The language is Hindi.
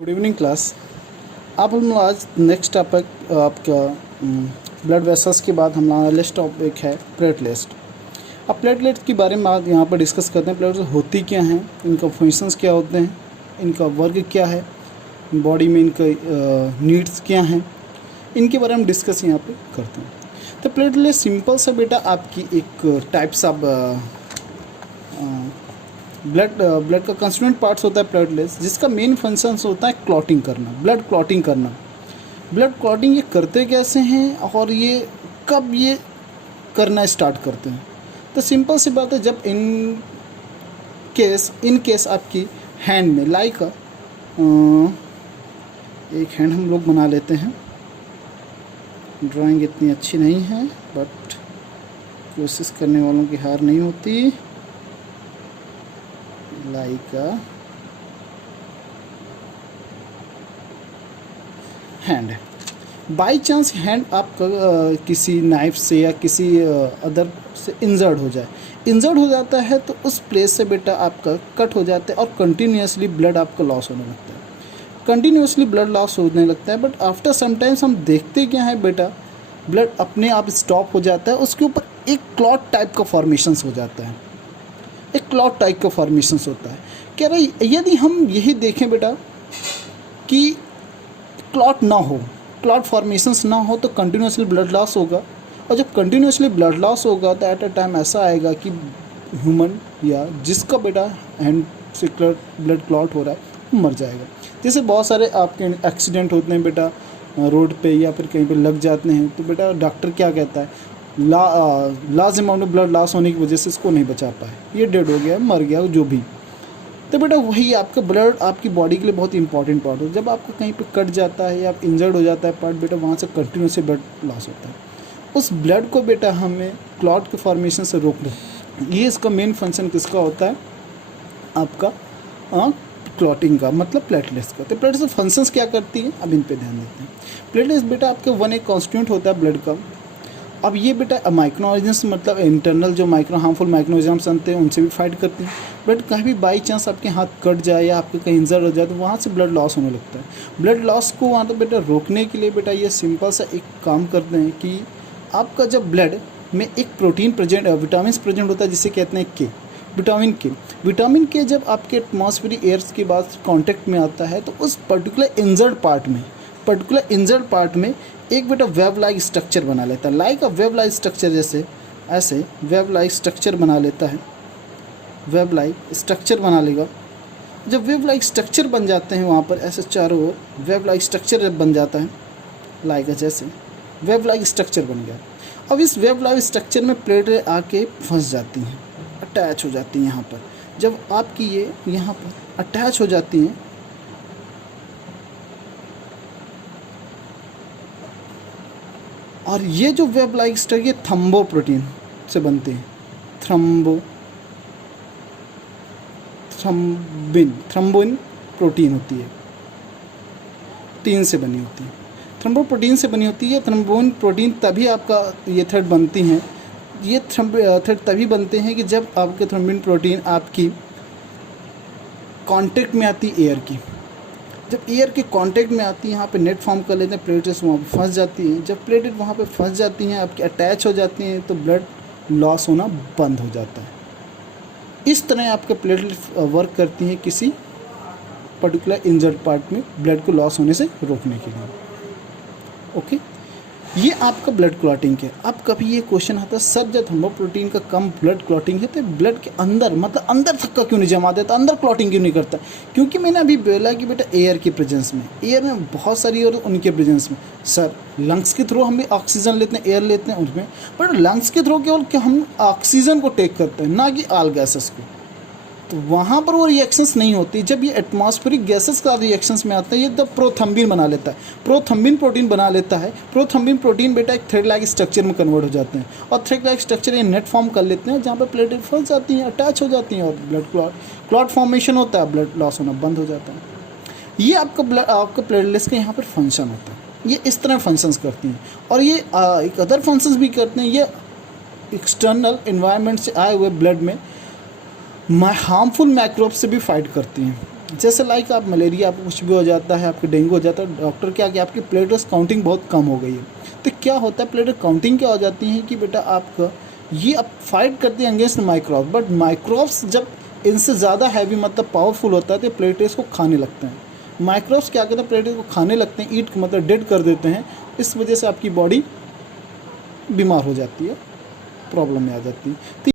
Good evening class. आप हम आज नेक्स्ट टॉपिक आपका ब्लड वेसल्स के बाद हमारा नेक्स्ट टॉपिक है प्लेटलेट्स। अब प्लेटलेट्स के बारे में आज यहाँ पर डिस्कस करते हैं। प्लेटलेट्स होती क्या हैं, इनका फंक्शंस क्या होते हैं, इनका वर्क क्या है, बॉडी में इनका नीड्स क्या हैं, इनके बारे में डिस्कस यहाँ पे करते हैं। तो प्लेटलेट सिंपल सा बेटा आपकी एक टाइप्स ऑफ ब्लड का कंस्टिट्यूएंट पार्ट्स होता है प्लेटलेट्स, जिसका मेन फंक्शंस होता है क्लॉटिंग करना, ब्लड क्लॉटिंग करना। ब्लड क्लॉटिंग ये करते कैसे हैं और ये कब ये करना स्टार्ट करते हैं? तो सिंपल सी बात है, जब इन केस आपकी हैंड में लाइक एक हैंड हम लोग बना लेते हैं। ड्राइंग इतनी अच्छी नहीं है बट कोशिश करने वालों की हार नहीं होती। Like hand, by chance hand आपका किसी नाइफ से या किसी अदर से इंजर्ड हो जाता है तो उस प्लेस से बेटा आपका कट हो जाता है और कंटिन्यूसली ब्लड आपका लॉस होने लगता है। बट आफ्टर समटाइम्स हम देखते क्या है बेटा, ब्लड अपने आप स्टॉप हो जाता है, उसके ऊपर एक क्लॉट टाइप का फॉर्मेशंस हो जाता है, एक क्लॉट टाइप का फॉर्मेशंस होता है। कह रहा है यदि हम यही देखें बेटा कि क्लॉट फॉर्मेशंस ना हो तो कंटिन्यूसली ब्लड लॉस होगा, और जब कंटिन्यूसली ब्लड लॉस होगा तो एट अ टाइम ऐसा आएगा कि ह्यूमन या जिसका बेटा हैंड से ब्लड क्लॉट हो रहा है वो मर जाएगा। जैसे बहुत सारे आपके एक्सीडेंट होते हैं बेटा, रोड पे या फिर कहीं पे लग जाते हैं, तो बेटा डॉक्टर क्या कहता है, large amount of blood loss होने की वजह से इसको नहीं बचा पाए, ये डेड हो गया, मर गया, जो भी। तो बेटा वही आपका ब्लड आपकी बॉडी के लिए बहुत इंपॉर्टेंट पार्ट है। जब आपको कहीं पे कट जाता है या आप इंजर्ड हो जाता है पार्ट बेटा, वहाँ से कंटिन्यूसली ब्लड लॉस होता है। उस ब्लड को बेटा हमें क्लॉट के फॉर्मेशन से रोकना, ये इसका मेन फंक्शन किसका होता है, आपका क्लॉटिंग का, मतलब प्लेटलेट्स का। तो प्लेटलेट्स फंक्शंस क्या करती है, अब इन पे ध्यान देते हैं। प्लेटलेट्स बेटा आपके वन एक कॉन्स्टिट्यूएंट होता है ब्लड का। अब ये बेटा माइक्रो ऑर्गेनिज्म्स, मतलब इंटरनल जो हार्मफुल माइक्रो ऑर्गेनिज्म्स आते हैं उनसे भी फाइट करती हैं। बट कहीं भी बाई चांस आपके हाथ कट जाए या आपके कहीं इंजर्ड हो जाए तो वहाँ से ब्लड लॉस होने लगता है। ब्लड लॉस को वहाँ तो बेटा रोकने के लिए बेटा ये सिंपल सा एक काम करते हैं कि आपका जब ब्लड में एक प्रोटीन प्रेजेंट, विटामिन प्रेजेंट होता है जिसे कहते हैं के, विटामिन के जब आपके एटमॉस्फेरिक एयर्स के बाद कांटेक्ट में आता है तो उस पर्टिकुलर इंजर्ड पार्ट में एक बेटा वेव लाइक स्ट्रक्चर बना लेता है, like a wave like structure, जैसे ऐसे वेव लाइक स्ट्रक्चर बना लेता है, वेव लाइक स्ट्रक्चर बना लेगा। जब वेव लाइक स्ट्रक्चर बन जाते हैं वहाँ पर ऐसे चारों ओर वेव लाइक स्ट्रक्चर जब बन जाता है, लाइक जैसे वेव लाइक स्ट्रक्चर बन गया। अब इस वेव लाइक स्ट्रक्चर में प्लेटें आके फंस जाती हैं, अटैच हो जाती हैं यहाँ पर। जब आपकी ये यहाँ पर अटैच हो जाती हैं और ये जो वेब लाइक स्ट्रक्चर ये थ्रोम्बोप्रोटीन से बनते हैं, थ्रोम्बिन प्रोटीन होती है, तीन से बनी होती है, थ्रोम्बोप्रोटीन से बनी होती है। थ्रोम्बिन प्रोटीन तभी आपका ये थ्रेड बनती हैं, ये थ्रेड तभी बनते हैं कि जब आपके थ्रोम्बिन प्रोटीन आपकी कांटेक्ट में आती है एयर की। जब एयर के कांटेक्ट में आती है यहाँ पे नेट फॉर्म कर लेते हैं, प्लेटलेट्स वहाँ पे फंस जाती हैं। जब प्लेटलेट वहाँ पे फंस जाती हैं, आपकी अटैच हो जाती हैं, तो ब्लड लॉस होना बंद हो जाता है। इस तरह आपके प्लेटलेट वर्क करती हैं किसी पर्टिकुलर इंजर्ड पार्ट में ब्लड को लॉस होने से रोकने के लिए। ओके, ये आपका ब्लड क्लॉटिंग है। अब कभी ये क्वेश्चन आता है, सर जब थ्रोम्बोप्रोटीन का कम ब्लड क्लॉटिंग है तो ब्लड के अंदर, मतलब अंदर तक का क्यों नहीं जमा देता, अंदर क्लॉटिंग क्यों नहीं करता? क्योंकि मैंने अभी बोला कि बेटा एयर के प्रेजेंस में बहुत सारी और उनके प्रेजेंस में, सर लंग्स के थ्रू हम भी ऑक्सीजन लेते हैं, एयर लेते हैं उसमें, बट लंग्स के थ्रू केवल कि हम ऑक्सीजन को टेक करते हैं, ना कि ऑल गैसेस को। तो वहाँ पर वो रिएक्शंस नहीं होती। जब ये एटमॉस्फेरिक गैसेस का रिएक्शंस में आता है, ये तब प्रोथम्बिन बना लेता है, प्रोथम्बिन प्रोटीन बना लेता है। प्रोथम्बिन प्रोटीन बेटा एक थ्रेड लाइक स्ट्रक्चर में कन्वर्ट हो जाते हैं और थ्रेड लाइक स्ट्रक्चर ये नेट फॉर्म कर लेते हैं, जहाँ पर प्लेटें फंस जाती हैं, अटैच हो जाती हैं और ब्लड क्लॉट फॉर्मेशन होता है, ब्लड लॉस होना बंद हो जाता है। ये आपका प्लेटलेट्स का यहाँ पर फंक्शन होता है, ये इस तरह फंक्शंस करती हैं। और ये एक अदर फंक्शंस भी करते हैं, ये एक्सटर्नल इन्वायरमेंट से आए हुए ब्लड में हार्मफुल माइक्रोब से भी फाइट करती हैं। जैसे लाइक आप मलेरिया, आपको कुछ भी हो जाता है, आपके डेंगू हो जाता है, डॉक्टर क्या कि आपकी प्लेटलेट्स काउंटिंग बहुत कम हो गई है। तो क्या होता है, प्लेटलेट काउंटिंग क्या हो जाती है कि बेटा आपका ये अब फाइट करती है अगेंस्ट माइक्रोब, बट माइक्रोब्स जब इनसे ज़्यादा हैवी मतलब पावरफुल होता है तो प्लेटलेट्स को खाने लगते हैं। माइक्रोब्स क्या करते हैं, प्लेटलेट्स को खाने लगते हैं, ईट मतलब डेड कर देते हैं। इस वजह से आपकी बॉडी बीमार हो जाती है, प्रॉब्लम में आ जाती है। तो